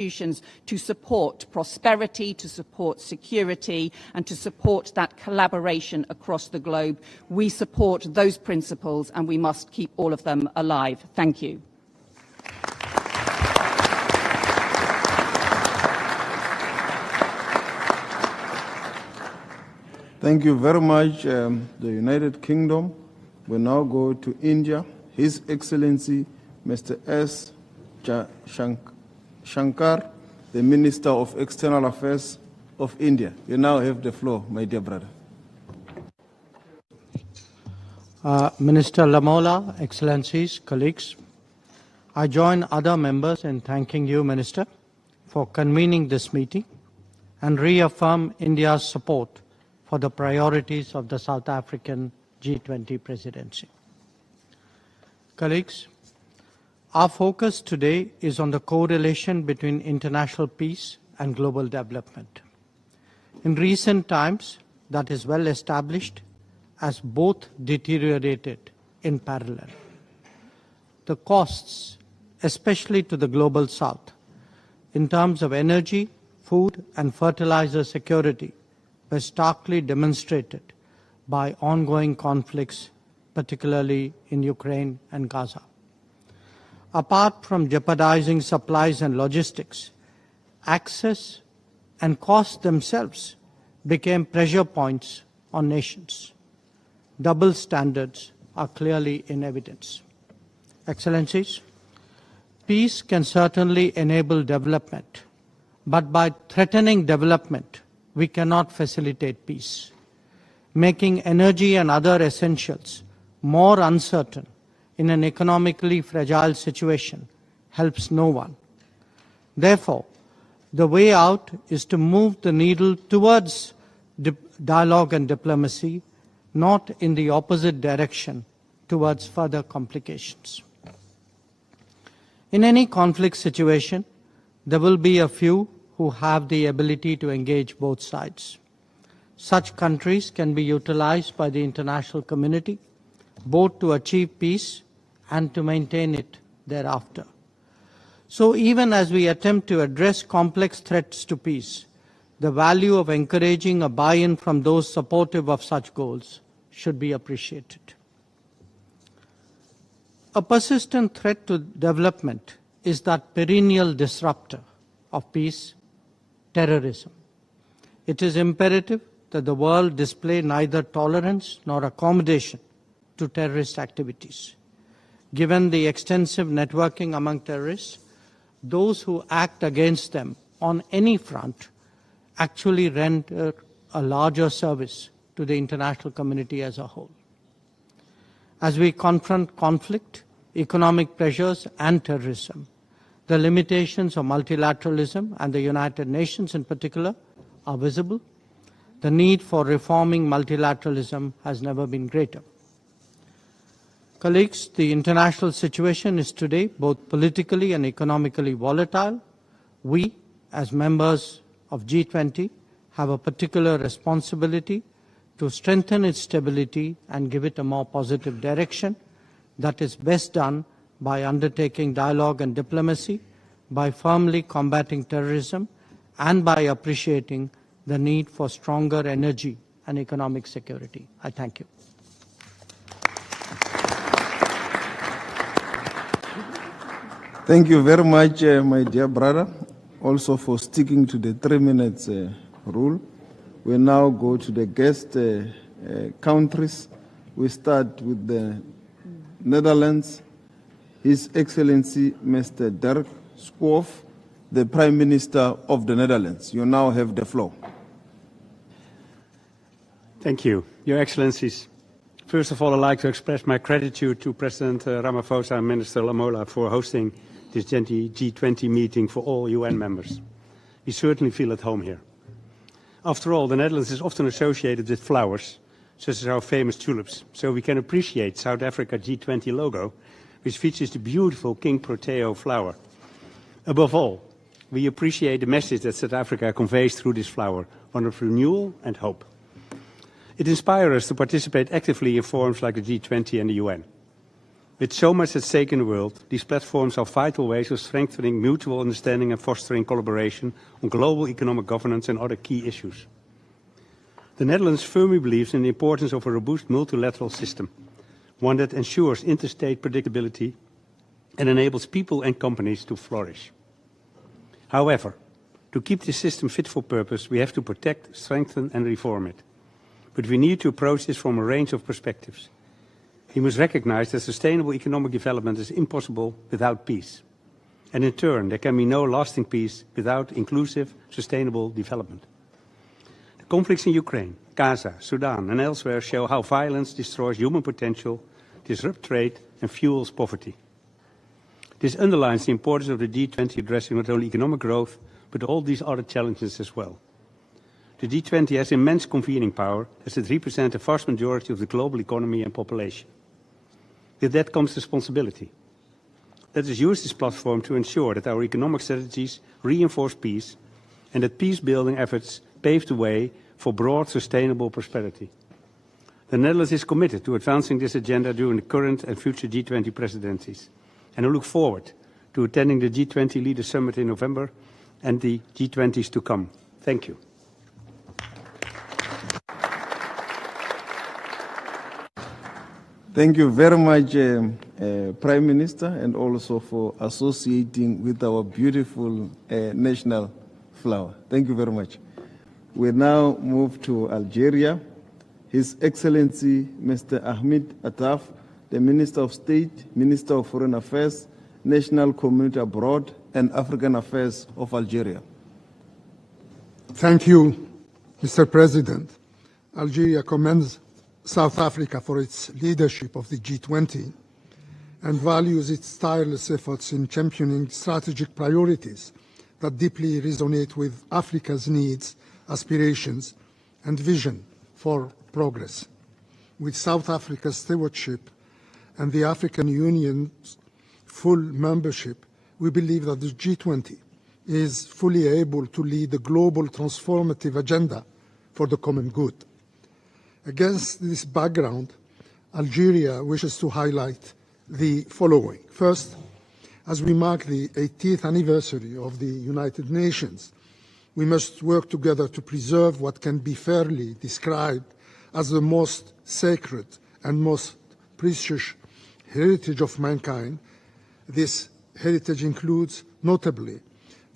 institutions to support prosperity, to support security, and to support that collaboration across the globe. We support those principles and we must keep all of them alive. Thank you. Thank you very much, the United Kingdom. We now go to India. His Excellency, Mr. S. Shankar, the Minister of External Affairs of India. You now have the floor, my dear brother. Minister Lamola, Excellencies, colleagues, I join other members in thanking you, Minister, for convening this meeting and reaffirm India's support for the priorities of the South African G20 presidency. Colleagues, our focus today is on the correlation between international peace and global development. In recent times, that is well established as both deteriorated in parallel. The costs, especially to the global South, in terms of energy, food, and fertilizer security, were starkly demonstrated by ongoing conflicts, particularly in Ukraine and Gaza. Apart from jeopardizing supplies and logistics, access and costs themselves became pressure points on nations. Double standards are clearly in evidence. Excellencies, peace can certainly enable development, but by threatening development, we cannot facilitate peace. Making energy and other essentials more uncertain in an economically fragile situation helps no one. Therefore, the way out is to move the needle towards dialogue and diplomacy, not in the opposite direction towards further complications. In any conflict situation, there will be a few who have the ability to engage both sides. Such countries can be utilized by the international community, both to achieve peace and to maintain it thereafter. So even as we attempt to address complex threats to peace, the value of encouraging a buy-in from those supportive of such goals should be appreciated. A persistent threat to development is that perennial disruptor of peace, terrorism. It is imperative that the world display neither tolerance nor accommodation to terrorist activities. Given the extensive networking among terrorists, those who act against them on any front actually render a larger service to the international community as a whole. As we confront conflict, economic pressures, and terrorism, the limitations of multilateralism and the United Nations in particular are visible. The need for reforming multilateralism has never been greater. Colleagues, the international situation is today both politically and economically volatile. We, as members of G20, have a particular responsibility to strengthen its stability and give it a more positive direction. That is best done by undertaking dialogue and diplomacy, by firmly combating terrorism, and by appreciating the need for stronger energy and economic security. I thank you. Thank you very much, my dear brother, also for sticking to the 3 minutes rule. We now go to the guest countries. We start with the Netherlands. His Excellency, Mr. Dirk Schoof, the Prime Minister of the Netherlands. You now have the floor. Thank you, Your Excellencies. First of all, I'd like to express my gratitude to President Ramaphosa and Minister Lamola for hosting this G20 meeting for all UN members. We certainly feel at home here. After all, the Netherlands is often associated with flowers, such as our famous tulips, so we can appreciate South Africa G20 logo, which features the beautiful King Proteo flower. Above all, we appreciate the message that South Africa conveys through this flower, one of renewal and hope. It inspires us to participate actively in forums like the G20 and the UN. With so much at stake in the world, these platforms are vital ways of strengthening mutual understanding and fostering collaboration on global economic governance and other key issues. The Netherlands firmly believes in the importance of a robust multilateral system, one that ensures interstate predictability and enables people and companies to flourish. However, to keep this system fit for purpose, we have to protect, strengthen and reform it. But we need to approach this from a range of perspectives. We must recognize that sustainable economic development is impossible without peace. And in turn, there can be no lasting peace without inclusive, sustainable development. The conflicts in Ukraine, Gaza, Sudan and elsewhere show how violence destroys human potential, disrupts trade and fuels poverty. This underlines the importance of the G20 addressing not only economic growth, but all these other challenges as well. The G20 has immense convening power as it represents the vast majority of the global economy and population. With that comes responsibility. Let us use this platform to ensure that our economic strategies reinforce peace and that peace-building efforts pave the way for broad, sustainable prosperity. The Netherlands is committed to advancing this agenda during the current and future G20 presidencies, and I look forward to attending the G20 Leaders Summit in November and the G20s to come. Thank you. Thank you very much, Prime Minister, and also for associating with our beautiful national flower. Thank you very much. We now move to Algeria. His Excellency, Mr. Ahmed Attaf, the Minister of State, Minister of Foreign Affairs, National Community Abroad, and African Affairs of Algeria. Thank you, Mr. President. Algeria commends South Africa for its leadership of the G20 and values its tireless efforts in championing strategic priorities that deeply resonate with Africa's needs, aspirations, and vision for progress. With South Africa's stewardship and the African Union's full membership, we believe that the G20 is fully able to lead the global transformative agenda for the common good. Against this background, Algeria wishes to highlight the following. First, as we mark the 80th anniversary of the United Nations, we must work together to preserve what can be fairly described as the most sacred and most precious heritage of mankind. This heritage includes, notably,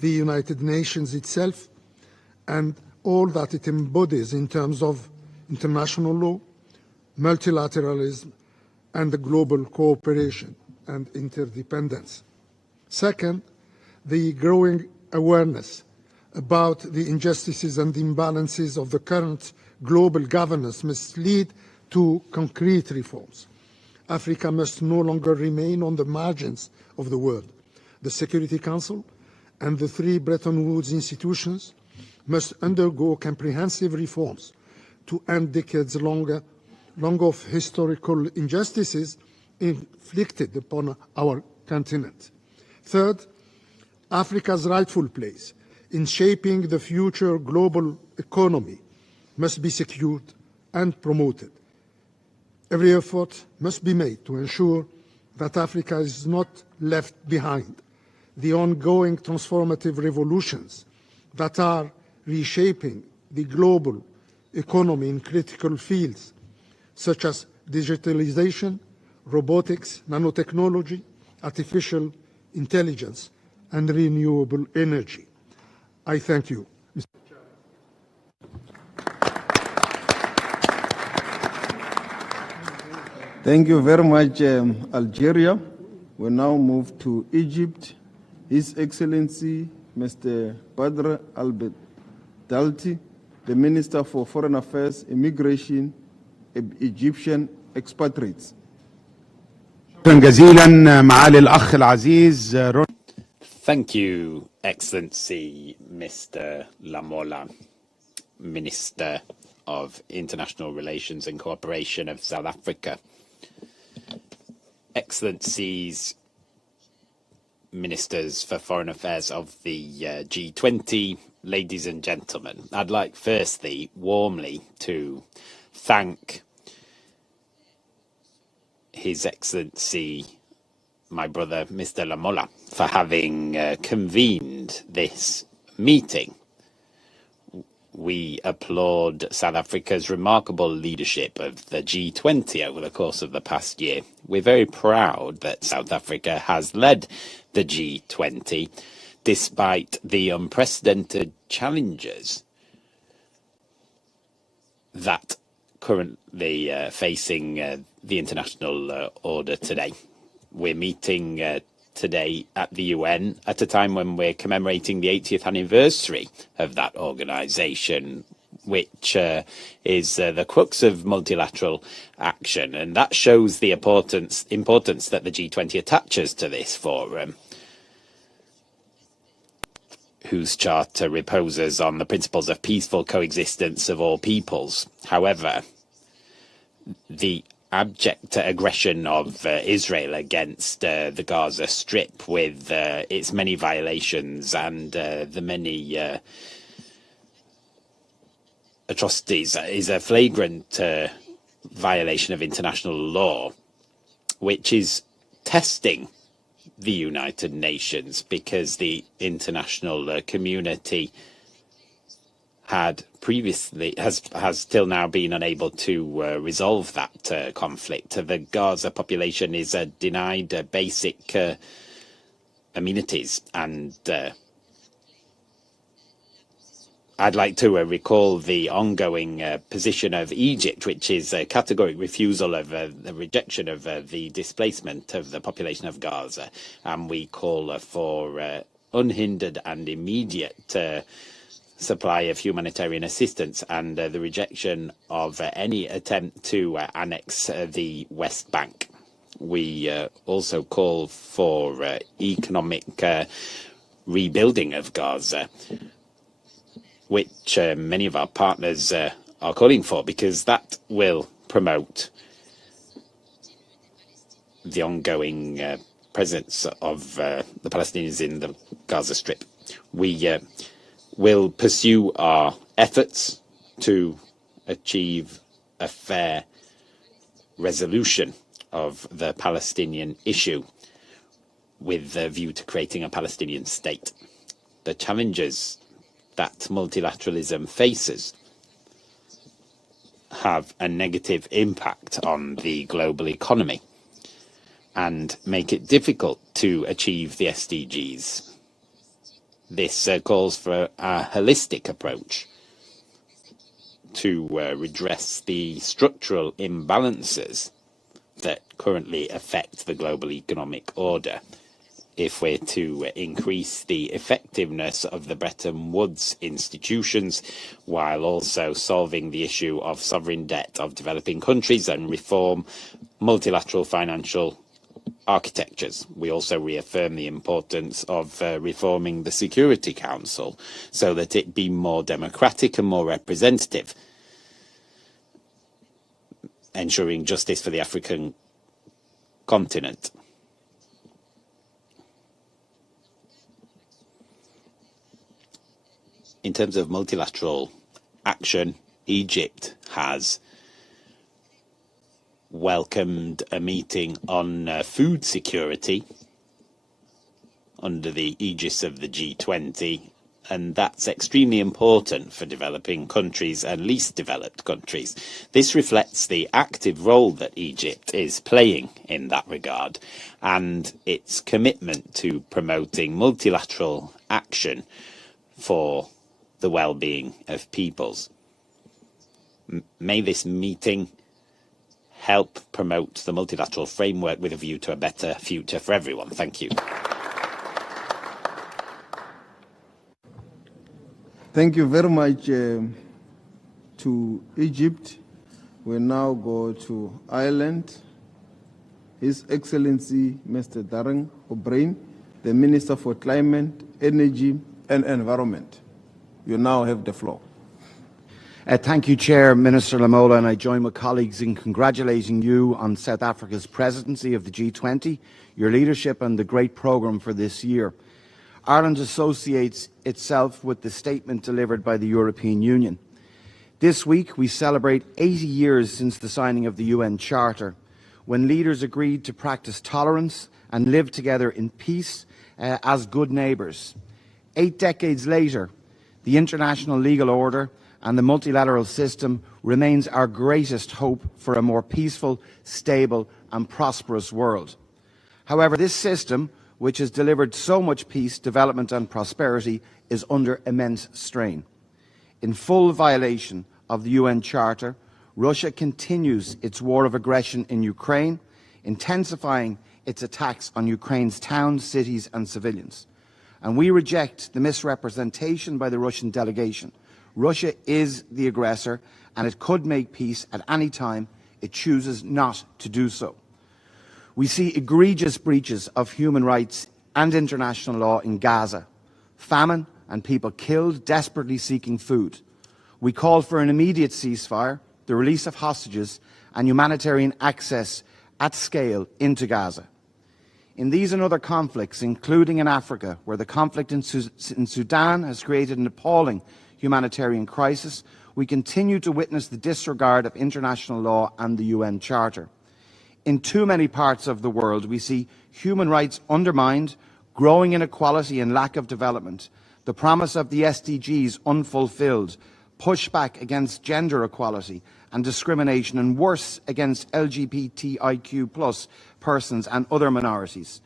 the United Nations itself and all that it embodies in terms of international law, multilateralism, and the global cooperation and interdependence. Second, the growing awareness about the injustices and imbalances of the current global governance must lead to concrete reforms. Africa must no longer remain on the margins of the world. The Security Council and the three Bretton Woods institutions must undergo comprehensive reforms to end decades-long of historical injustices inflicted upon our continent. Third, Africa's rightful place in shaping the future global economy must be secured and promoted. Every effort must be made to ensure that Africa is not left behind. The ongoing transformative revolutions that are reshaping the global economy in critical fields such as digitalization, robotics, nanotechnology, artificial intelligence, and renewable energy. I thank you. Thank you very much, Algeria. We now move to Egypt. His Excellency, Mr. Badr al-Dalti, the Minister for Foreign Affairs, Immigration, Egyptian expatriates. جزيلا معالي الأخ العزيز. Thank you, Excellency Mr. Lamola, Minister of International Relations and Cooperation of South Africa. Excellencies, Ministers for Foreign Affairs of the G20, ladies and gentlemen, I'd like firstly warmly to thank His Excellency my brother, Mr. Lamola, for having convened this meeting. We applaud South Africa's remarkable leadership of the G20 over the course of the past year. We're very proud that South Africa has led the G20 despite the unprecedented challenges that currently facing the international order today. We're meeting today at the UN at a time when we're commemorating the 80th anniversary of that organisation, which is the crux of multilateral action. And that shows the importance that the G20 attaches to this forum, whose charter reposes on the principles of peaceful coexistence of all peoples. However, the abject aggression of Israel against the Gaza Strip, with its many violations and the many atrocities, is a flagrant violation of international law, which is testing the United Nations, because the international community has till now been unable to resolve that conflict. The Gaza population is denied basic amenities, and I'd like to recall the ongoing position of Egypt, which is a categorical refusal of the rejection of the displacement of the population of Gaza, and we call for unhindered and immediate supply of humanitarian assistance and the rejection of any attempt to annex the West Bank. We also call for economic rebuilding of Gaza, which many of our partners are calling for, because that will promote the ongoing presence of the Palestinians in the Gaza Strip. We will pursue our efforts to achieve a fair resolution of the Palestinian issue with a view to creating a Palestinian state. The challenges that multilateralism faces have a negative impact on the global economy and make it difficult to achieve the SDGs. This calls for a holistic approach to redress the structural imbalances that currently affect the global economic order, if we're to increase the effectiveness of the Bretton Woods institutions, while also solving the issue of sovereign debt of developing countries and reform multilateral financial architectures. We also reaffirm the importance of reforming the Security Council so that it be more democratic and more representative, ensuring justice for the African continent. In terms of multilateral action, Egypt has welcomed a meeting on food security under the aegis of the G20, and that's extremely important for developing countries and least developed countries. This reflects the active role that Egypt is playing in that regard and its commitment to promoting multilateral action for the well-being of peoples. May this meeting help promote the multilateral framework with a view to a better future for everyone. Thank you. Thank you very much to Egypt. We now go to Ireland. His Excellency Mr. Darren O'Brien, the Minister for Climate, Energy and Environment. You now have the floor. Thank you, Chair, Minister Lamola, and I join my colleagues in congratulating you on South Africa's presidency of the G20, your leadership and the great programme for this year. Ireland associates itself with the statement delivered by the European Union. This week we celebrate 80 years since the signing of the UN Charter, when leaders agreed to practice tolerance and live together in peace as good neighbours. 8 decades later, the international legal order and the multilateral system remains our greatest hope for a more peaceful, stable and prosperous world. However, this system, which has delivered so much peace, development and prosperity, is under immense strain. In full violation of the UN Charter, Russia continues its war of aggression in Ukraine, intensifying its attacks on Ukraine's towns, cities and civilians. And we reject the misrepresentation by the Russian delegation. Russia is the aggressor, and it could make peace at any time it chooses not to do so. We see egregious breaches of human rights and international law in Gaza, famine and people killed desperately seeking food. We call for an immediate ceasefire, the release of hostages and humanitarian access at scale into Gaza. In these and other conflicts, including in Africa, where the conflict in Sudan has created an appalling humanitarian crisis, we continue to witness the disregard of international law and the UN Charter. In too many parts of the world, we see human rights undermined, growing inequality and lack of development, the promise of the SDGs unfulfilled, pushback against gender equality and discrimination, and worse, against LGBTIQ+ persons and other minorities.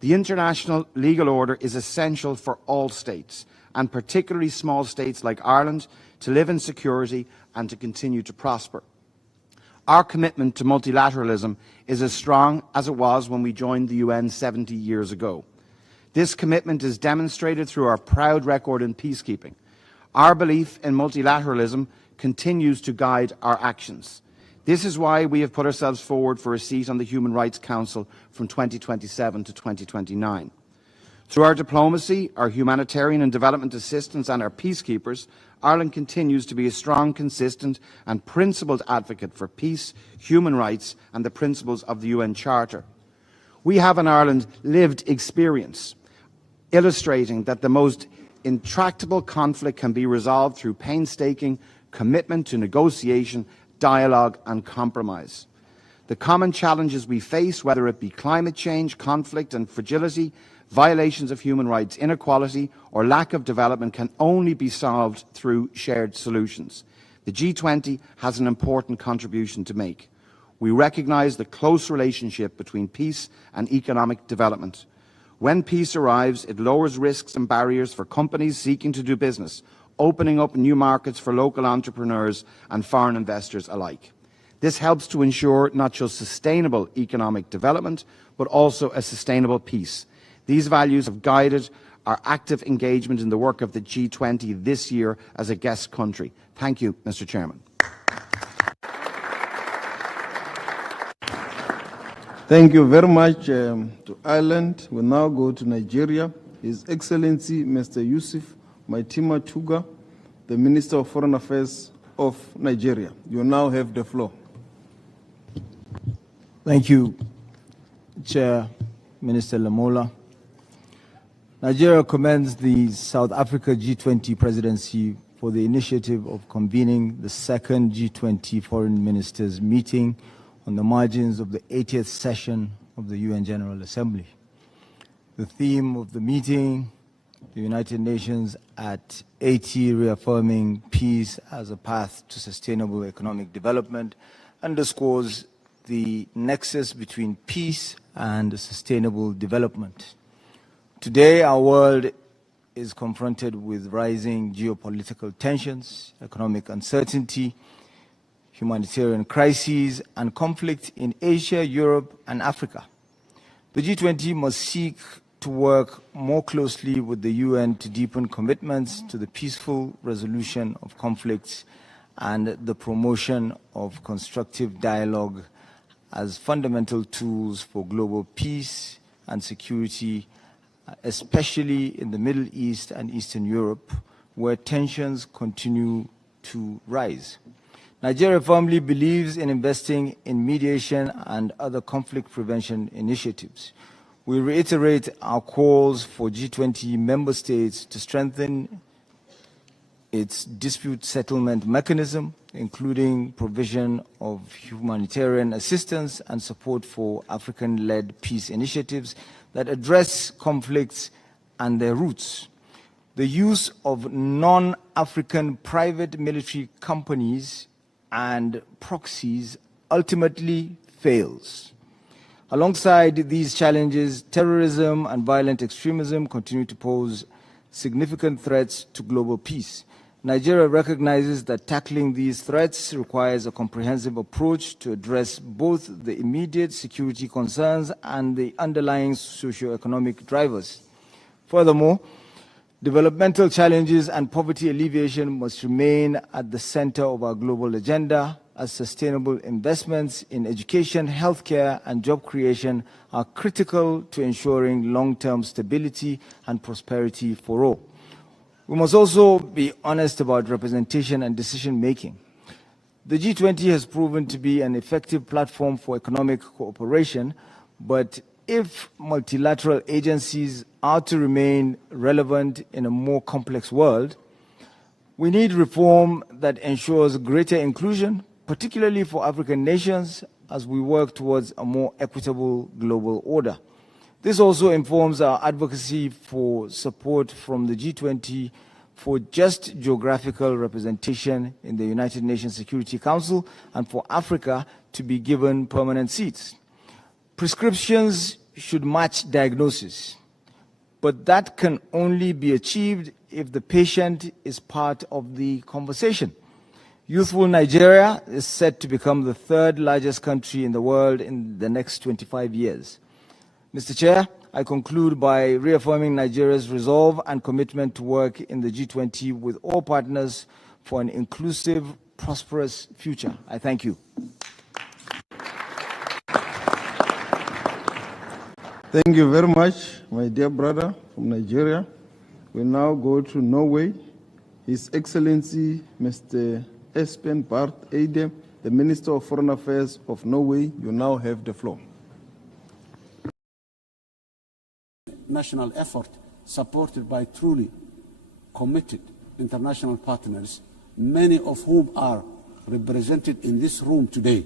The international legal order is essential for all states, and particularly small states like Ireland, to live in security and to continue to prosper. Our commitment to multilateralism is as strong as it was when we joined the UN 70 years ago. This commitment is demonstrated through our proud record in peacekeeping. Our belief in multilateralism continues to guide our actions. This is why we have put ourselves forward for a seat on the Human Rights Council from 2027 to 2029. Through our diplomacy, our humanitarian and development assistance and our peacekeepers, Ireland continues to be a strong, consistent and principled advocate for peace, human rights and the principles of the UN Charter. We have in Ireland lived experience, illustrating that the most intractable conflict can be resolved through painstaking commitment to negotiation, dialogue and compromise. The common challenges we face, whether it be climate change, conflict and fragility, violations of human rights, inequality or lack of development, can only be solved through shared solutions. The G20 has an important contribution to make. We recognise the close relationship between peace and economic development. When peace arrives, it lowers risks and barriers for companies seeking to do business, opening up new markets for local entrepreneurs and foreign investors alike. This helps to ensure not just sustainable economic development, but also a sustainable peace. These values have guided our active engagement in the work of the G20 this year as a guest country. Thank you, Mr. Chairman. Thank you very much to Ireland. We now go to Nigeria. His Excellency Mr. Yusuf Maitima Tuga, the Minister of Foreign Affairs of Nigeria. You now have the floor. Thank you, Chair Minister Lamola. Nigeria commends the South Africa G20 presidency for the initiative of convening the second G20 foreign ministers meeting on the margins of the 80th session of the UN General Assembly. The theme of the meeting, the United Nations at 80, reaffirming peace as a path to sustainable economic development, underscores the nexus between peace and sustainable development. Today, our world is confronted with rising geopolitical tensions, economic uncertainty, humanitarian crises, and conflict in Asia, Europe, and Africa. The G20 must seek to work more closely with the UN to deepen commitments to the peaceful resolution of conflicts and the promotion of constructive dialogue as fundamental tools for global peace and security, especially in the Middle East and Eastern Europe, where tensions continue to rise. Nigeria firmly believes in investing in mediation and other conflict prevention initiatives. We reiterate our calls for G20 member states to strengthen its dispute settlement mechanism, including provision of humanitarian assistance and support for African-led peace initiatives, that address conflicts and their roots. The use of non-African private military companies and proxies ultimately fails. Alongside these challenges, terrorism and violent extremism continue to pose significant threats to global peace. Nigeria recognizes that tackling these threats requires a comprehensive approach to address both the immediate security concerns and the underlying socio-economic drivers. Furthermore, developmental challenges and poverty alleviation must remain at the center of our global agenda, as sustainable investments in education, healthcare, and job creation are critical to ensuring long-term stability and prosperity for all. We must also be honest about representation and decision-making. The G20 has proven to be an effective platform for economic cooperation, but if multilateral agencies are to remain relevant in a more complex world, we need reform that ensures greater inclusion, particularly for African nations, as we work towards a more equitable global order. This also informs our advocacy for support from the G20 for just geographical representation in the United Nations Security Council and for Africa to be given permanent seats. Prescriptions should match diagnosis, but that can only be achieved if the patient is part of the conversation. Youthful Nigeria is set to become the third largest country in the world in the next 25 years. Mr. Chair, I conclude by reaffirming Nigeria's resolve and commitment to work in the G20 with all partners for an inclusive, prosperous future. I thank you. Thank you very much, my dear brother from Nigeria. We now go to Norway. His Excellency, Mr. Espen Barth Eide, the Minister of Foreign Affairs of Norway, you now have the floor. National effort supported by truly committed international partners, many of whom are represented in this room today.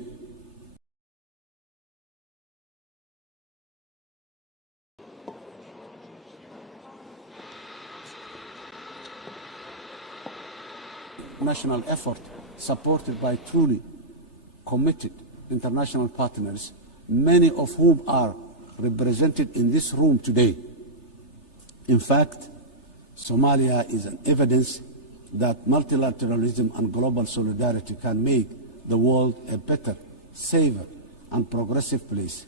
National effort supported by truly committed international partners, many of whom are represented in this room today. In fact, Somalia is an evidence that multilateralism and global solidarity can make the world a better, safer, and progressive place.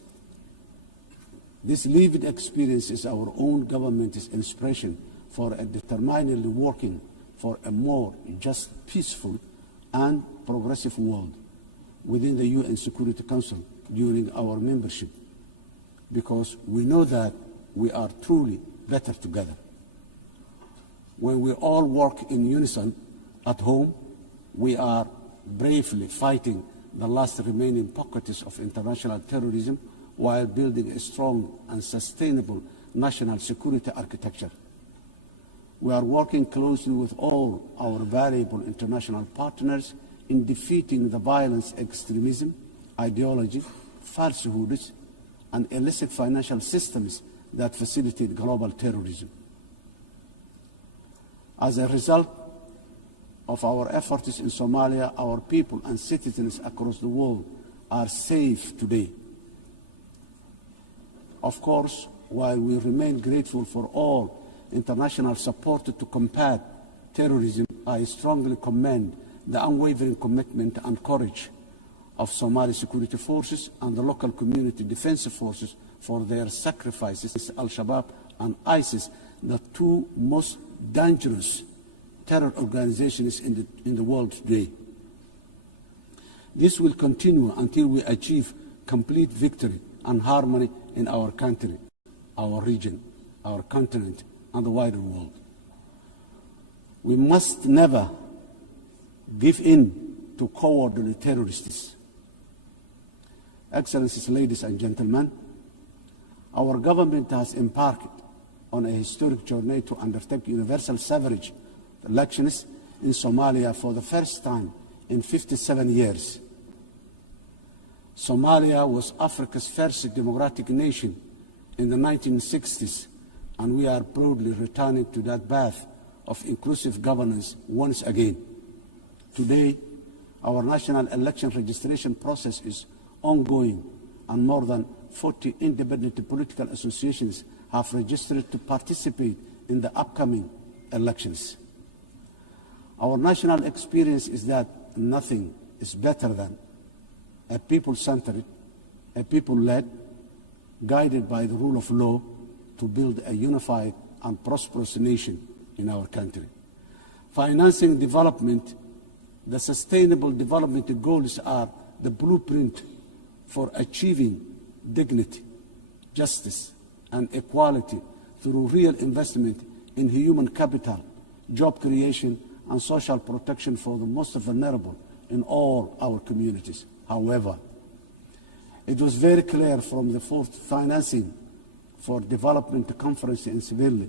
This lived experience is our own government's inspiration for a determinedly working for a more just, peaceful, and progressive world within the UN Security Council during our membership, because we know that we are truly better together. When we all work in unison at home, we are bravely fighting the last remaining pockets of international terrorism while building a strong and sustainable national security architecture. We are working closely with all our valuable international partners in defeating the violence, extremism, ideology, falsehoods, and illicit financial systems that facilitate global terrorism. As a result of our efforts in Somalia, our people and citizens across the world are safe today. Of course, while we remain grateful for all international support to combat terrorism, I strongly commend the unwavering commitment and courage of Somali security forces and the local community defense forces for their sacrifices. Al-Shabaab and ISIS, the two most dangerous terror organizations in the world today. This will continue until we achieve complete victory and harmony in our country, our region, our continent, and the wider world. We must never give in to cowardly terrorists. Excellencies, ladies and gentlemen, our government has embarked on a historic journey to undertake universal suffrage elections in Somalia for the first time in 57 years. Somalia was Africa's first democratic nation in the 1960s, and we are proudly returning to that path of inclusive governance once again. Today, our national election registration process is ongoing, and more than 40 independent political associations have registered to participate in the upcoming elections. Our national experience is that nothing is better than a people-centered, a people-led, guided by the rule of law to build a unified and prosperous nation in our country. Financing development, the sustainable development goals are the blueprint for achieving dignity, justice, and equality through real investment in human capital, job creation, and social protection for the most vulnerable in all our communities. However, it was very clear from the fourth financing for development conference in Seville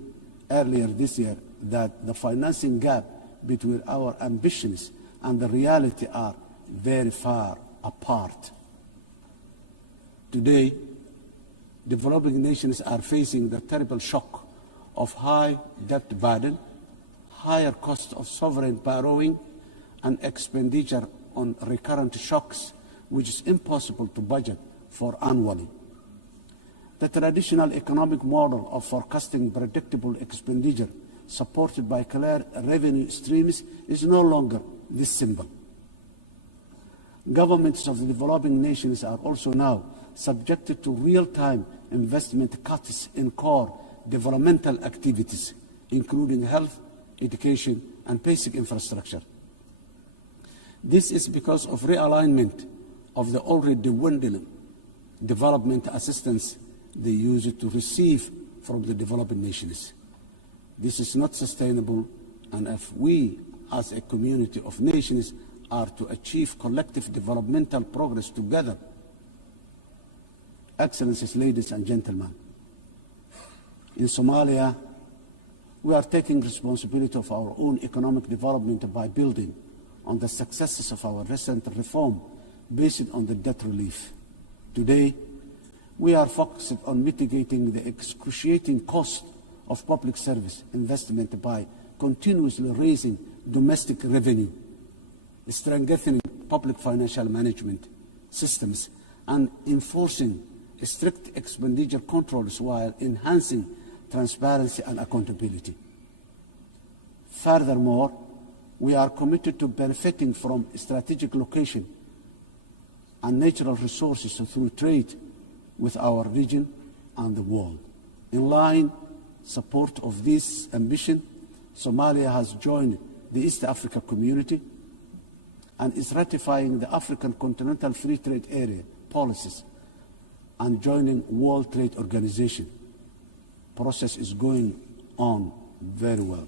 earlier this year that the financing gap between our ambitions and the reality are very far apart. Today, developing nations are facing the terrible shock of high debt burden, higher cost of sovereign borrowing, and expenditure on recurrent shocks, which is impossible to budget for annually. The traditional economic model of forecasting predictable expenditure supported by clear revenue streams is no longer this simple. Governments of the developing nations are also now subjected to real-time investment cuts in core developmental activities, including health, education, and basic infrastructure. This is because of realignment of the already dwindling development assistance they use to receive from the developing nations. This is not sustainable, and if we, as a community of nations, are to achieve collective developmental progress together. Excellencies, ladies and gentlemen, in Somalia, we are taking responsibility of our own economic development by building on the successes of our recent reform based on the debt relief. Today, we are focused on mitigating the excruciating cost of public service investment by continuously raising domestic revenue, strengthening public financial management systems, and enforcing strict expenditure controls while enhancing transparency and accountability. Furthermore, we are committed to benefiting from strategic location and natural resources through trade with our region and the world. In line support of this ambition, Somalia has joined the East Africa Community and is ratifying the African Continental Free Trade Area policies and joining World Trade Organization. Process is going on very well.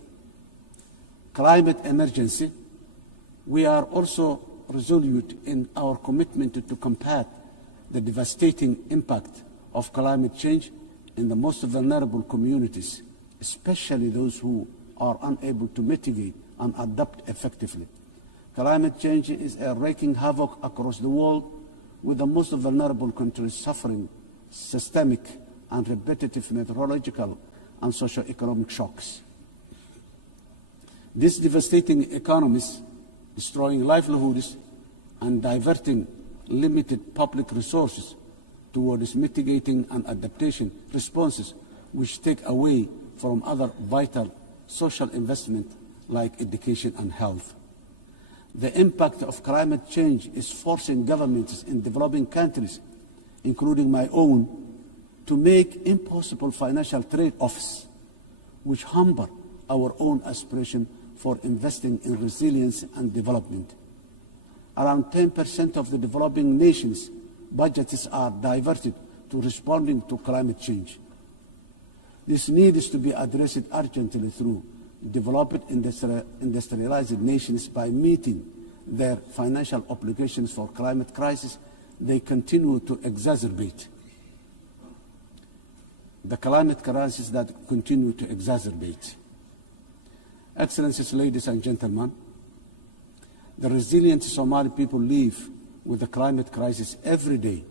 Climate emergency. We are also resolute in our commitment to combat the devastating impact of climate change in the most vulnerable communities, especially those who are unable to mitigate and adapt effectively. Climate change is wreaking havoc across the world, with the most vulnerable countries suffering systemic and repetitive meteorological and socio-economic shocks. These devastating economies, destroying livelihoods and diverting limited public resources towards mitigating and adaptation responses, which take away from other vital social investment like education and health. The impact of climate change is forcing governments in developing countries, including my own, to make impossible financial trade-offs, which hamper our own aspiration for investing in resilience and development. Around 10% of the developing nations' budgets are diverted to responding to climate change. This needs to be addressed urgently through developed industrialized nations by meeting their financial obligations for climate crisis. They continue to exacerbate. The climate crisis that continue to exacerbate. Excellencies, ladies and gentlemen, the resilient Somali people live with the climate crisis every day.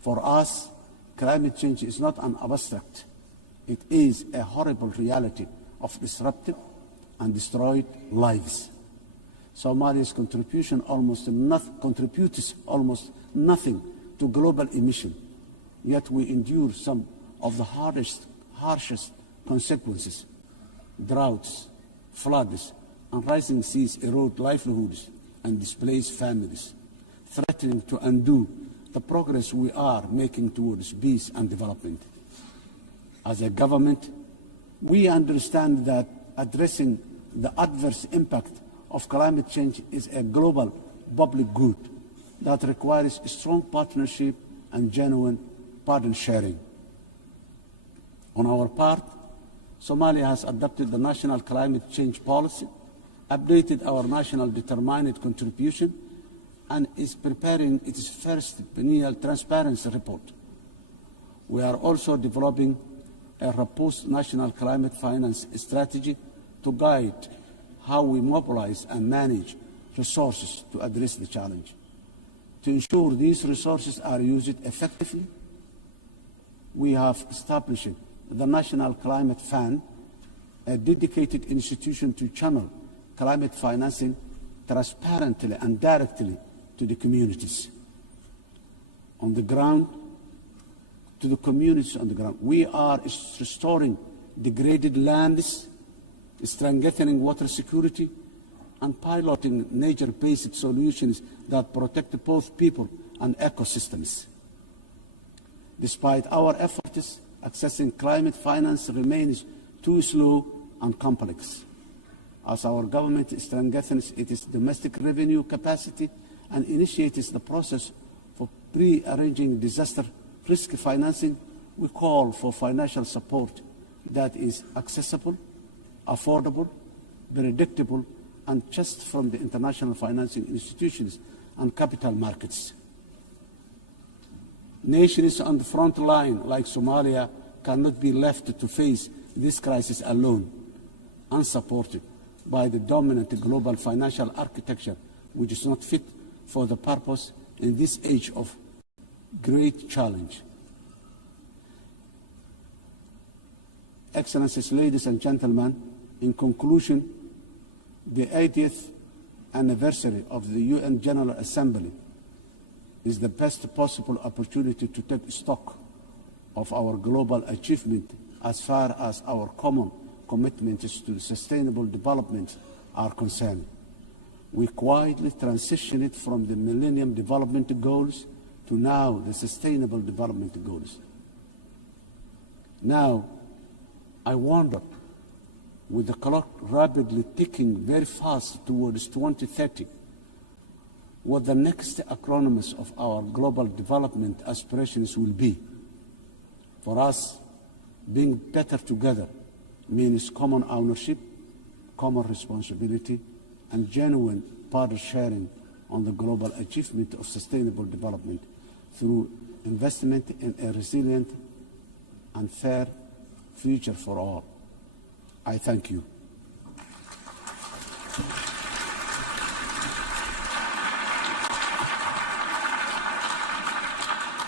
For us, climate change is not an abstract. It is a horrible reality of disrupted and destroyed lives. Somalia's contribution contributes almost nothing to global emission, yet we endure some of the harshest consequences. Droughts, floods, and rising seas erode livelihoods and displace families, threatening to undo the progress we are making towards peace and development. As a government, we understand that addressing the adverse impact of climate change is a global public good that requires strong partnership and genuine burden sharing. On our part, Somalia has adopted the national climate change policy, updated our national determined contribution, and is preparing its first biennial transparency report. We are also developing a robust national climate finance strategy to guide how we mobilize and manage resources to address the challenge. To ensure these resources are used effectively, we have established the National Climate Fund, a dedicated institution to channel climate financing transparently and directly to the communities on the ground, to the communities on the ground. We are restoring degraded lands, strengthening water security, and piloting nature-based solutions that protect both people and ecosystems. Despite our efforts, accessing climate finance remains too slow and complex. As our government strengthens its domestic revenue capacity and initiates the process for pre-arranging disaster risk financing, we call for financial support that is accessible, affordable, predictable, and just from the international financing institutions and capital markets. Nations on the front line, like Somalia, cannot be left to face this crisis alone, unsupported by the dominant global financial architecture, which is not fit for the purpose in this age of great challenge. Excellencies, ladies and gentlemen, in conclusion, the 80th anniversary of the UN General Assembly is the best possible opportunity to take stock of our global achievement as far as our common commitments to sustainable development are concerned. We quietly transitioned from the Millennium Development Goals to now the Sustainable Development Goals. Now, I wonder, with the clock rapidly ticking very fast towards 2030, what the next acronyms of our global development aspirations will be. For us, being better together means common ownership, common responsibility, and genuine partner sharing on the global achievement of sustainable development through investment in a resilient and fair future for all. I thank you.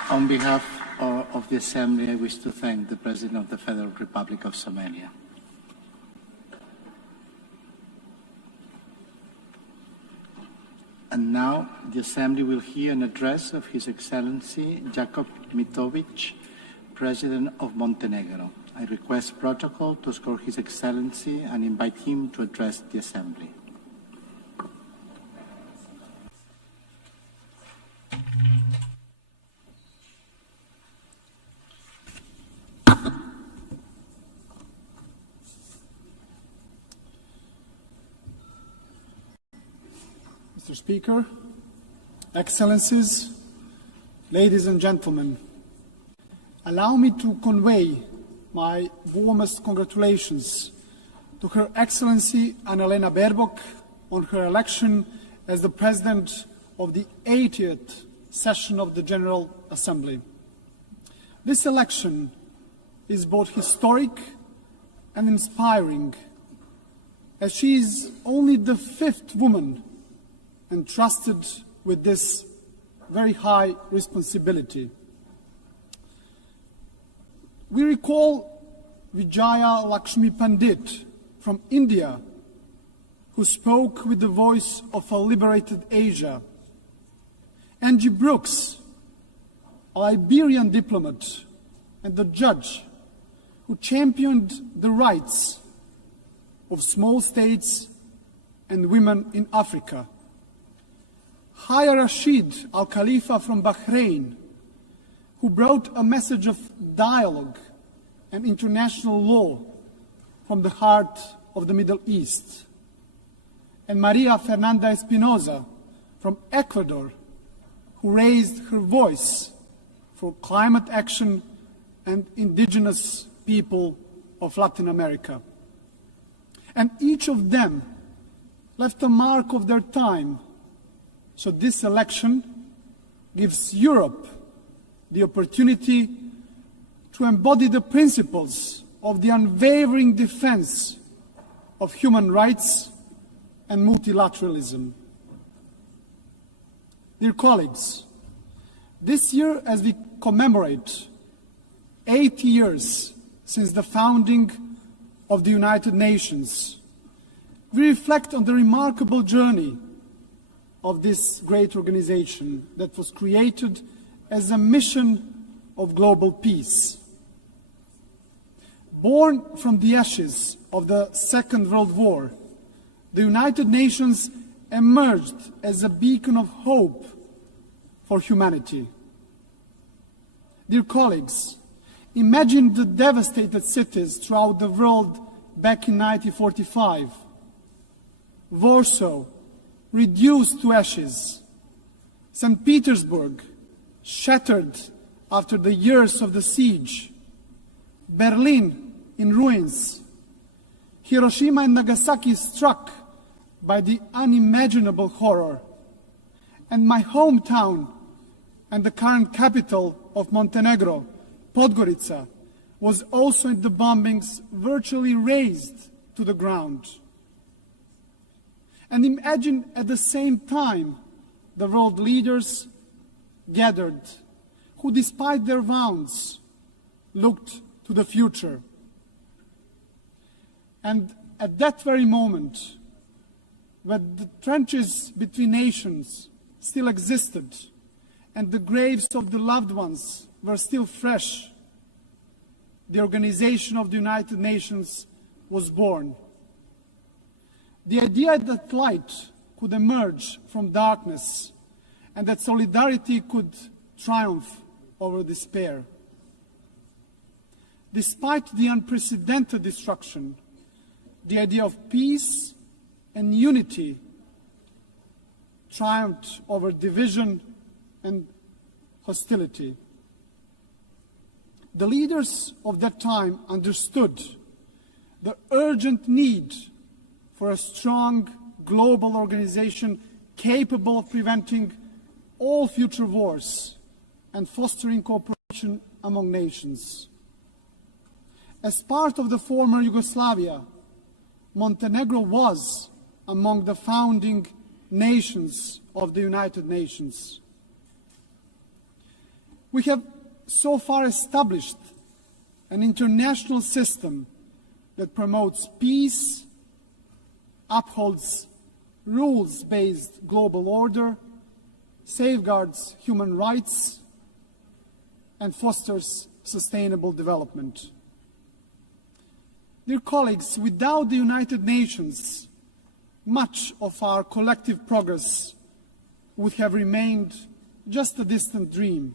On behalf of the Assembly, I wish to thank the President of the Federal Republic of Somalia. And now the Assembly will hear an address of His Excellency Jakub Mitovic, President of Montenegro. I request protocol to escort His Excellency and invite him to address the Assembly. Mr. Speaker, Excellencies, ladies and gentlemen, allow me to convey my warmest congratulations to Her Excellency Annalena Baerbock on her election as the President of the 80th session of the General Assembly. This election is both historic and inspiring, as she is only the 5th woman entrusted with this very high responsibility. We recall Vijaya Lakshmi Pandit from India, who spoke with the voice of a liberated Asia. Angie Brooks, a Liberian diplomat and a judge who championed the rights of small states and women in Africa. Haya Rashid Al Khalifa from Bahrain, who brought a message of dialogue and international law from the heart of the Middle East. And Maria Fernanda Espinosa from Ecuador, who raised her voice for climate action and indigenous people of Latin America. And each of them left a mark of their time. So this election gives Europe the opportunity to embody the principles of the unwavering defense of human rights and multilateralism. Dear colleagues, this year, as we commemorate 80 years since the founding of the United Nations, we reflect on the remarkable journey of this great organization that was created as a mission of global peace. Born from the ashes of the Second World War, the United Nations emerged as a beacon of hope for humanity. Dear colleagues, imagine the devastated cities throughout the world back in 1945. Warsaw, reduced to ashes. St. Petersburg, shattered after the years of the siege. Berlin, in ruins. Hiroshima and Nagasaki struck by the unimaginable horror. And my hometown and the current capital of Montenegro, Podgorica, was also in the bombings virtually razed to the ground. And imagine at the same time the world leaders gathered, who despite their wounds looked to the future. And at that very moment, when the trenches between nations still existed and the graves of the loved ones were still fresh, the Organization of the United Nations was born. The idea that light could emerge from darkness and that solidarity could triumph over despair. Despite the unprecedented destruction, the idea of peace and unity triumphed over division and hostility. The leaders of that time understood the urgent need for a strong global organization capable of preventing all future wars and fostering cooperation among nations. As part of the former Yugoslavia, Montenegro was among the founding nations of the United Nations. We have so far established an international system that promotes peace, upholds rules-based global order, safeguards human rights, and fosters sustainable development. Dear colleagues, without the United Nations, much of our collective progress would have remained just a distant dream.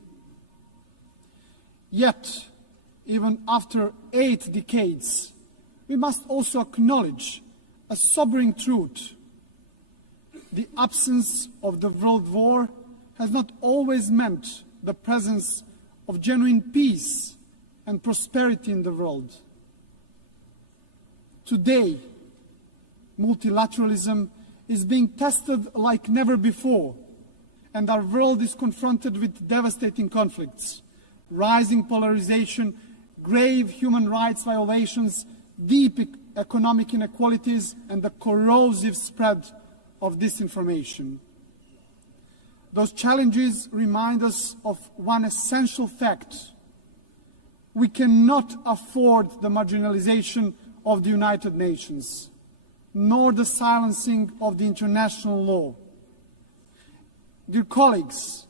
Yet, even after 8 decades, we must also acknowledge a sobering truth. The absence of the World War has not always meant the presence of genuine peace and prosperity in the world. Today, multilateralism is being tested like never before, and our world is confronted with devastating conflicts, rising polarization, grave human rights violations, deep economic inequalities, and the corrosive spread of disinformation. Those challenges remind us of one essential fact. We cannot afford the marginalization of the United Nations, nor the silencing of the international law. Dear colleagues,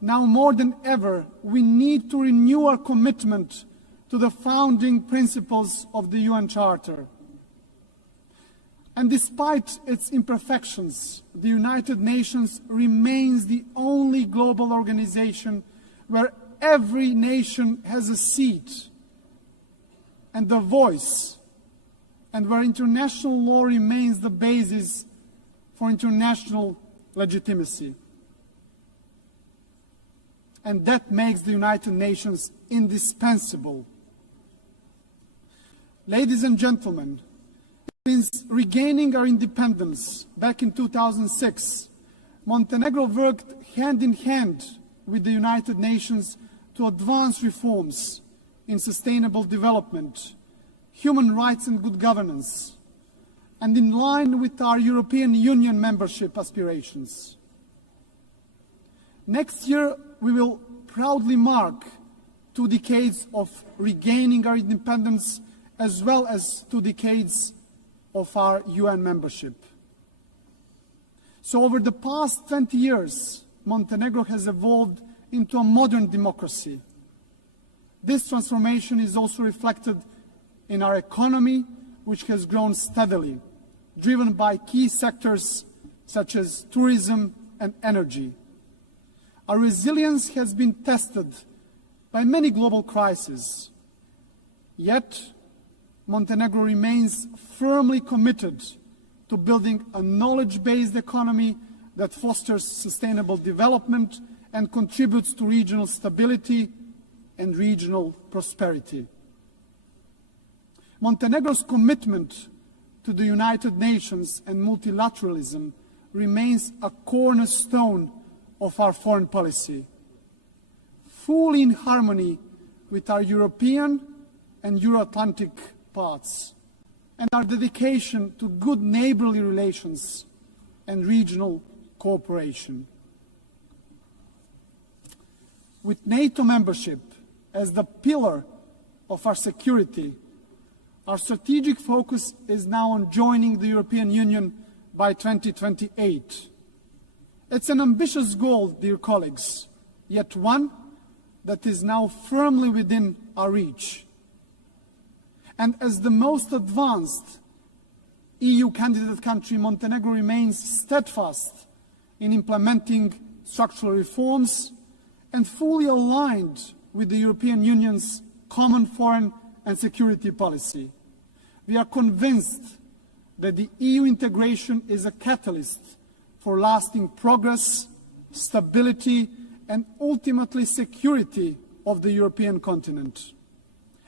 now more than ever, we need to renew our commitment to the founding principles of the UN Charter. And despite its imperfections, the United Nations remains the only global organization where every nation has a seat and a voice, and where international law remains the basis for international legitimacy. And that makes the United Nations indispensable. Ladies and gentlemen, since regaining our independence back in 2006, Montenegro worked hand in hand with the United Nations to advance reforms in sustainable development, human rights and good governance, and in line with our European Union membership aspirations. Next year, we will proudly mark 2 decades of regaining our independence, as well as 2 decades of our UN membership. So over the past 20 years, Montenegro has evolved into a modern democracy. This transformation is also reflected in our economy, which has grown steadily, driven by key sectors such as tourism and energy. Our resilience has been tested by many global crises. Yet, Montenegro remains firmly committed to building a knowledge-based economy that fosters sustainable development and contributes to regional stability and regional prosperity. Montenegro's commitment to the United Nations and multilateralism remains a cornerstone of our foreign policy, fully in harmony with our European and Euro-Atlantic paths, and our dedication to good neighborly relations and regional cooperation. With NATO membership as the pillar of our security, our strategic focus is now on joining the European Union by 2028. It's an ambitious goal, dear colleagues, yet one that is now firmly within our reach. And as the most advanced EU candidate country, Montenegro remains steadfast in implementing structural reforms and fully aligned with the European Union's common foreign and security policy. We are convinced that the EU integration is a catalyst for lasting progress, stability, and ultimately security of the European continent.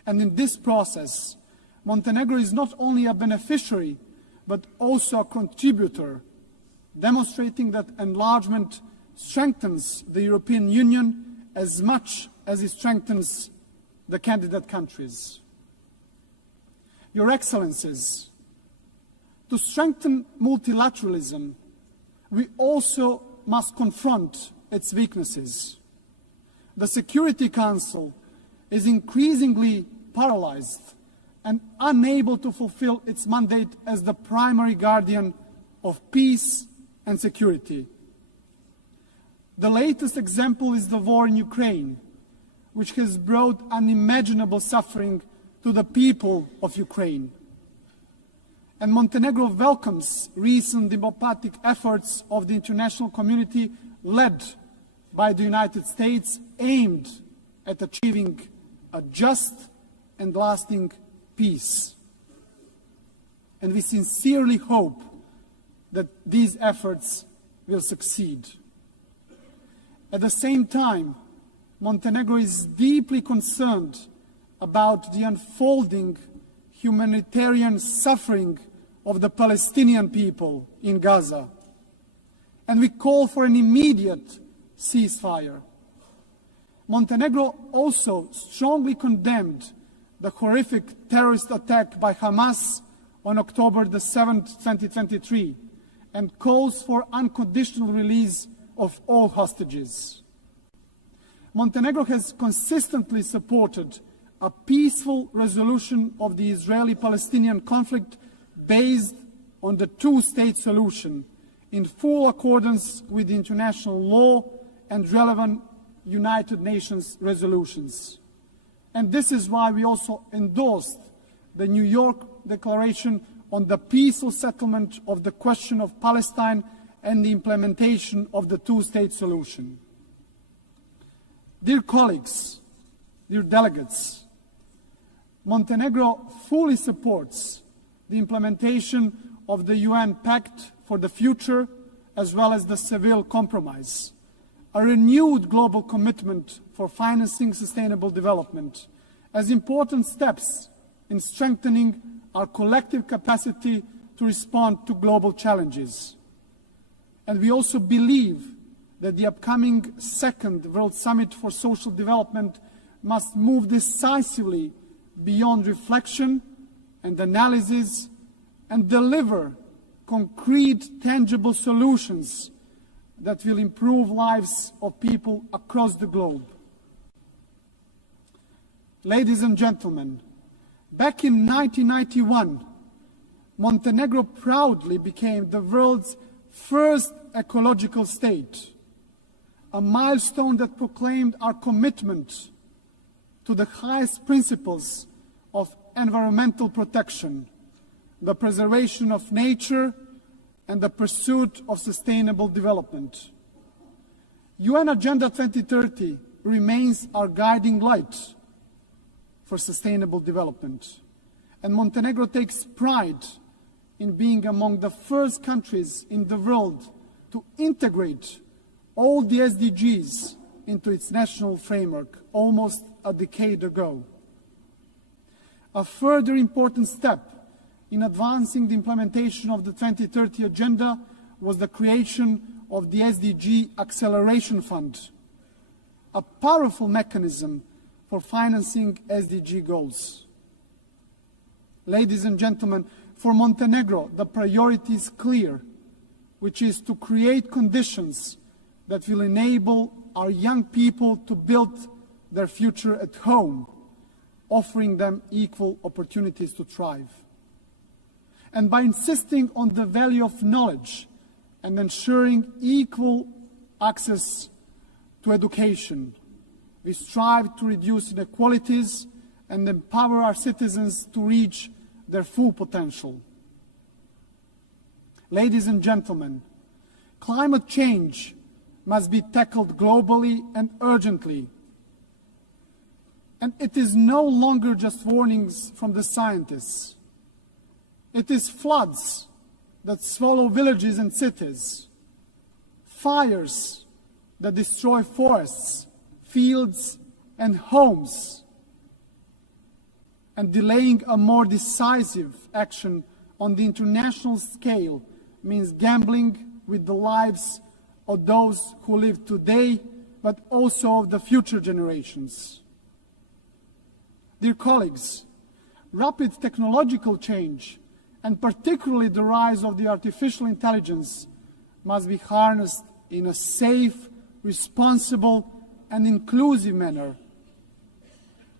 And in this process, Montenegro is not only a beneficiary, but also a contributor, demonstrating that enlargement strengthens the European Union as much as it strengthens the candidate countries. Your Excellencies, to strengthen multilateralism, we also must confront its weaknesses. The Security Council is increasingly paralyzed and unable to fulfill its mandate as the primary guardian of peace and security. The latest example is the war in Ukraine, which has brought unimaginable suffering to the people of Ukraine. And Montenegro welcomes recent diplomatic efforts of the international community led by the United States aimed at achieving a just and lasting peace. And we sincerely hope that these efforts will succeed. At the same time, Montenegro is deeply concerned about the unfolding humanitarian suffering of the Palestinian people in Gaza, and we call for an immediate ceasefire. Montenegro also strongly condemned the horrific terrorist attack by Hamas on October the 7th, 2023, and calls for unconditional release of all hostages. Montenegro has consistently supported a peaceful resolution of the Israeli-Palestinian conflict based on the two-state solution in full accordance with international law and relevant United Nations resolutions. And this is why we also endorsed the New York Declaration on the peaceful settlement of the question of Palestine and the implementation of the two-state solution. Dear colleagues, dear delegates, Montenegro fully supports the implementation of the UN Pact for the Future as well as the Seville Compromise, a renewed global commitment for financing sustainable development as important steps in strengthening our collective capacity to respond to global challenges. And we also believe that the upcoming second World Summit for Social Development must move decisively beyond reflection and analysis and deliver concrete, tangible solutions that will improve lives of people across the globe. Ladies and gentlemen, back in 1991, Montenegro proudly became the world's first ecological state, a milestone that proclaimed our commitment to the highest principles of environmental protection, the preservation of nature, and the pursuit of sustainable development. UN Agenda 2030 remains our guiding light for sustainable development, and Montenegro takes pride in being among the first countries in the world to integrate all the SDGs into its national framework almost a decade ago. A further important step in advancing the implementation of the 2030 Agenda was the creation of the SDG Acceleration Fund, a powerful mechanism for financing SDG goals. Ladies and gentlemen, for Montenegro, the priority is clear, which is to create conditions that will enable our young people to build their future at home, offering them equal opportunities to thrive. And by insisting on the value of knowledge and ensuring equal access to education, we strive to reduce inequalities and empower our citizens to reach their full potential. Ladies and gentlemen, climate change must be tackled globally and urgently. And it is no longer just warnings from the scientists. It is floods that swallow villages and cities, fires that destroy forests, fields, and homes, and delaying a more decisive action on the international scale means gambling with the lives of those who live today, but also of the future generations. Dear colleagues, rapid technological change, and particularly the rise of the artificial intelligence, must be harnessed in a safe, responsible, and inclusive manner.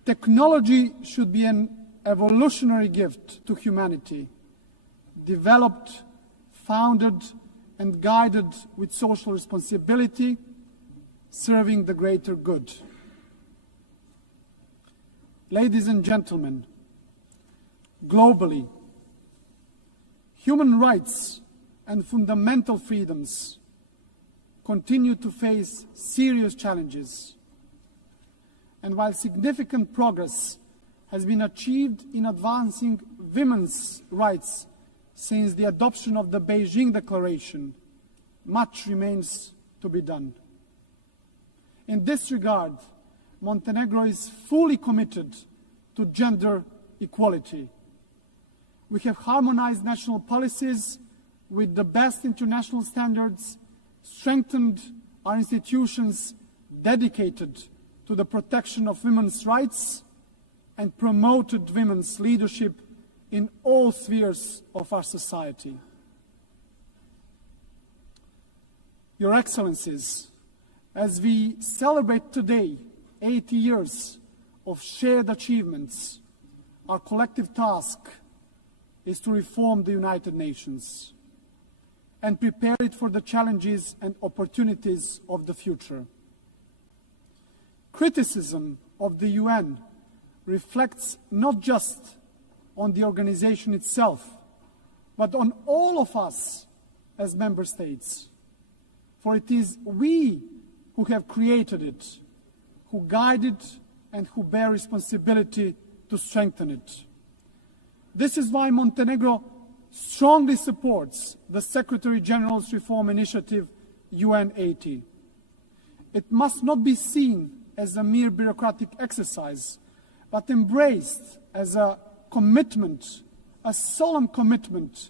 Technology should be an evolutionary gift to humanity, developed, founded, and guided with social responsibility, serving the greater good. Ladies and gentlemen, globally, human rights and fundamental freedoms continue to face serious challenges. And while significant progress has been achieved in advancing women's rights since the adoption of the Beijing Declaration, much remains to be done. In this regard, Montenegro is fully committed to gender equality. We have harmonized national policies with the best international standards, strengthened our institutions dedicated to the protection of women's rights, and promoted women's leadership in all spheres of our society. Your Excellencies, as we celebrate today 80 years of shared achievements, our collective task is to reform the United Nations and prepare it for the challenges and opportunities of the future. Criticism of the UN reflects not just on the organization itself, but on all of us as member states. For it is we who have created it, who guide it, and who bear responsibility to strengthen it. This is why Montenegro strongly supports the Secretary General's Reform Initiative UN80. It must not be seen as a mere bureaucratic exercise, but embraced as a commitment, a solemn commitment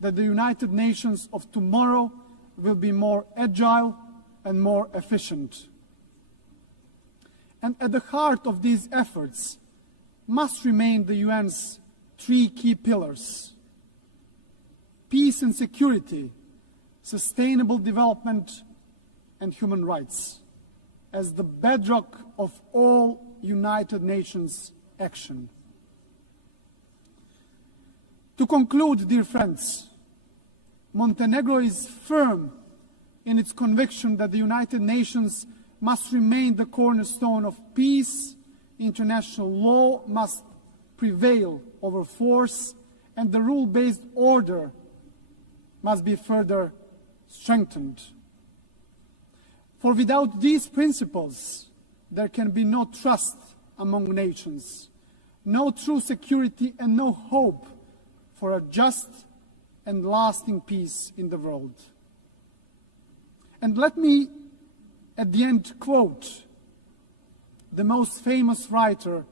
that the United Nations of tomorrow will be more agile and more efficient. And at the heart of these efforts must remain the UN's three key pillars: peace and security, sustainable development, and human rights, as the bedrock of all United Nations action. To conclude, dear friends, Montenegro is firm in its conviction that the United Nations must remain the cornerstone of peace, international law must prevail over force, and the rule-based order must be further strengthened. For without these principles, there can be no trust among nations, no true security, and no hope for a just and lasting peace in the world. And let me, at the end, quote the most famous writer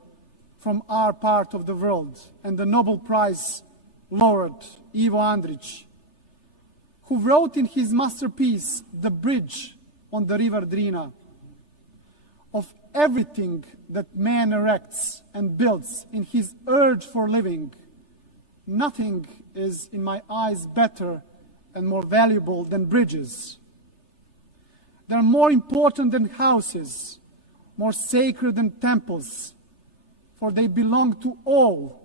from our part of the world and the Nobel Prize laureate, Ivo Andrić, who wrote in his masterpiece, The Bridge on the River Drina, of everything that man erects and builds in his urge for living, nothing is, in my eyes, better and more valuable than bridges. They are more important than houses, more sacred than temples, for they belong to all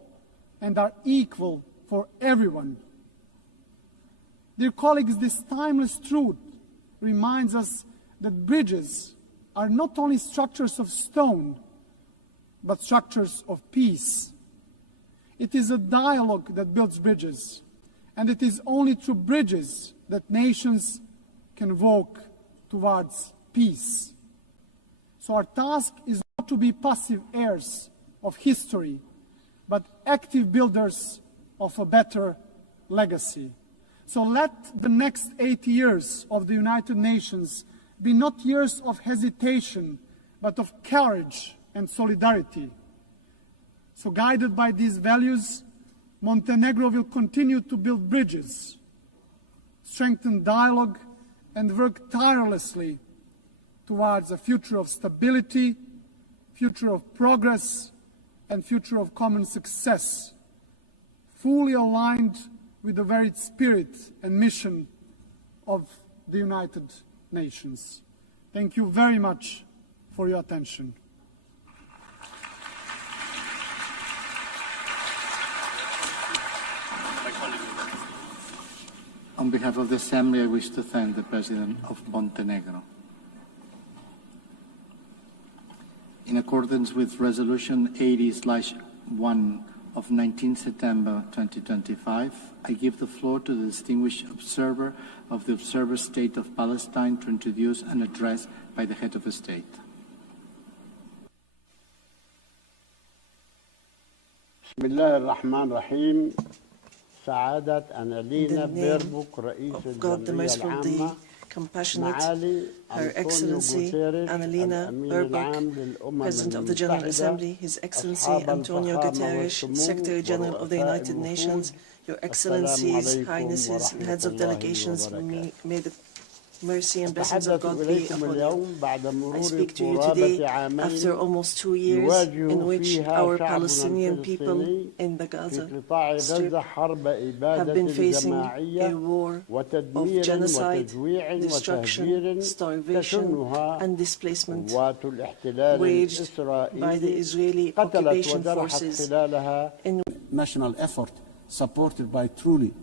and are equal for everyone. Dear colleagues, this timeless truth reminds us that bridges are not only structures of stone, but structures of peace. It is a dialogue that builds bridges, and it is only through bridges that nations can walk towards peace. So our task is not to be passive heirs of history, but active builders of a better legacy. So let the next 8 years of the United Nations be not years of hesitation, but of courage and solidarity. So guided by these values, Montenegro will continue to build bridges, strengthen dialogue, and work tirelessly towards a future of stability, future of progress, and future of common success, fully aligned with the very spirit and mission of the United Nations. Thank you very much for your attention. On behalf of the Assembly, I wish to thank the President of Montenegro. In accordance with Resolution 80/1 of 19 September 2025, I give the floor to the distinguished observer of the Observer State of Palestine to introduce an address by the head of the state. بسم الله الرحمن الرحيم. سعادة أنالينا بيربوك رئيس الجمعية العامة compassionate, Her Excellency Annalena Baerbock, President of the General Assembly, His Excellency Antonio Guterres, Secretary General of the United Nations, Your Excellencies, Highnesses, and Heads of Delegations, may the Mercy and blessings of God be upon you. I speak to you today after almost 2 years in which our Palestinian people in the Gaza Strip have been facing a war of genocide, destruction, starvation, and displacement waged by the Israeli occupation forces in national effort supported by truly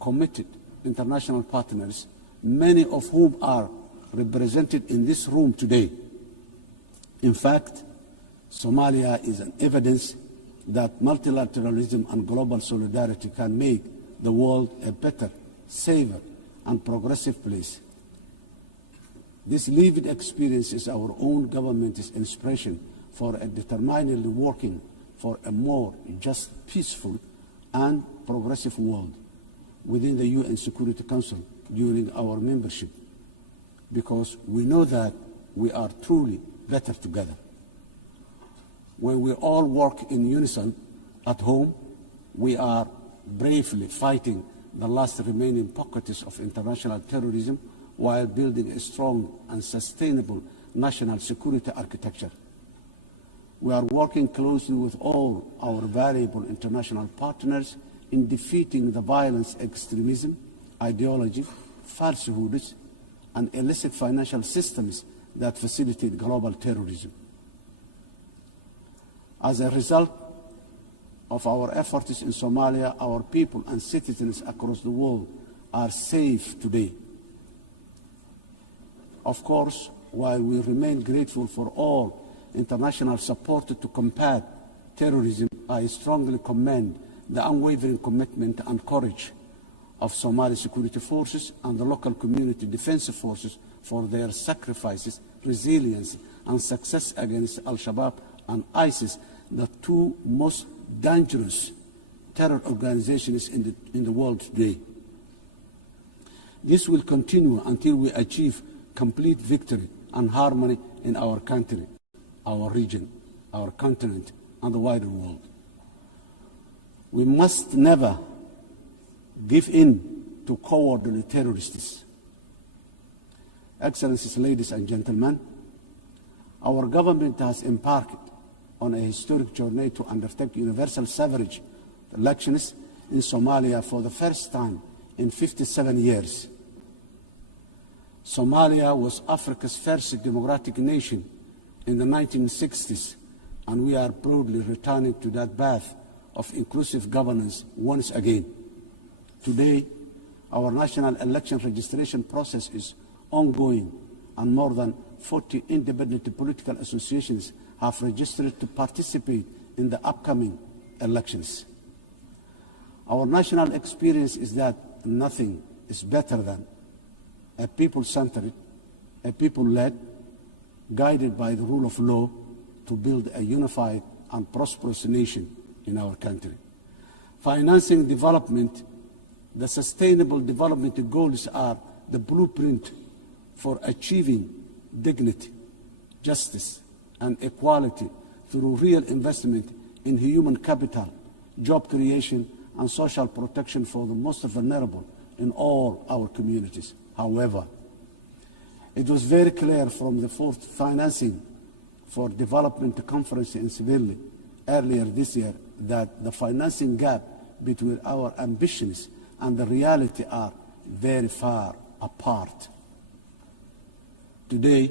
committed international partners, many of whom are represented in this room today. In fact, Somalia is an evidence that multilateralism and global solidarity can make the world a better, safer, and progressive place. This lived experience is our own government's inspiration for a determinedly working for a more just, peaceful, and progressive world within the UN Security Council during our membership, because we know that we are truly better together. When we all work in unison at home, we are bravely fighting the last remaining pockets of international terrorism while building a strong and sustainable national security architecture. We are working closely with all our valuable international partners in defeating the violence, extremism, ideology, falsehoods, and illicit financial systems that facilitate global terrorism. As a result of our efforts in Somalia, our people and citizens across the world are safe today. Of course, while we remain grateful for all international support to combat terrorism, I strongly commend the unwavering commitment and courage of Somali security forces and the local community defensive forces for their sacrifices, resilience, and success against Al-Shabaab and ISIS, the two most dangerous terror organizations in the world today. This will continue until we achieve complete victory and harmony in our country, our region, our continent, and the wider world. We must never give in to cowardly terrorists. Excellencies, ladies and gentlemen, our government has embarked on a historic journey to undertake universal suffrage elections in Somalia for the first time in 57 years. Somalia was Africa's first democratic nation in the 1960s, and we are proudly returning to that path of inclusive governance once again. Today, our national election registration process is ongoing, and more than 40 independent political associations have registered to participate in the upcoming elections. Our national experience is that nothing is better than a people-centered, a people-led, guided by the rule of law to build a unified and prosperous nation in our country. Financing development, the sustainable development goals are the blueprint for achieving dignity, justice, and equality through real investment in human capital, job creation, and social protection for the most vulnerable in all our communities. However, it was very clear from the fourth financing for development conference in Seville earlier this year that the financing gap between our ambitions and the reality are very far apart. Today,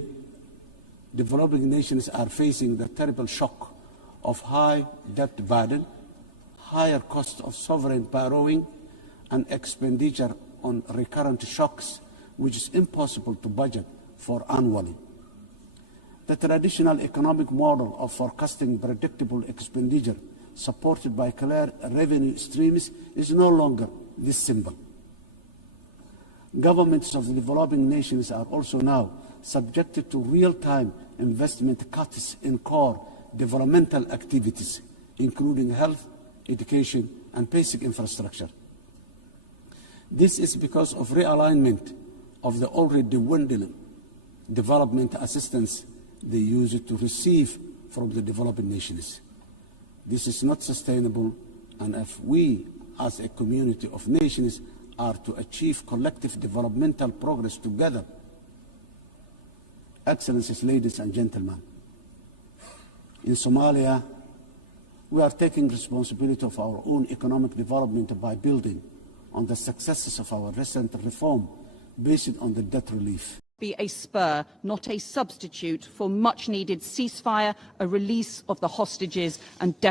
developing nations are facing the terrible shock of high debt burden, higher cost of sovereign borrowing, and expenditure on recurrent shocks, which is impossible to budget for annually. The traditional economic model of forecasting predictable expenditure supported by clear revenue streams is no longer this simple. Governments of the developing nations are also now subjected to real-time investment cuts in core developmental activities, including health, education, and basic infrastructure. This is because of realignment of the already dwindling development assistance they use to receive from the developing nations. This is not sustainable, and if we, as a community of nations, are to achieve collective developmental progress together. Excellencies, ladies and gentlemen, in Somalia, we are taking responsibility of our own economic development by building on the successes of our recent reform based on the debt relief. Be a spur, not a substitute, for much-needed ceasefire, a release of the hostages and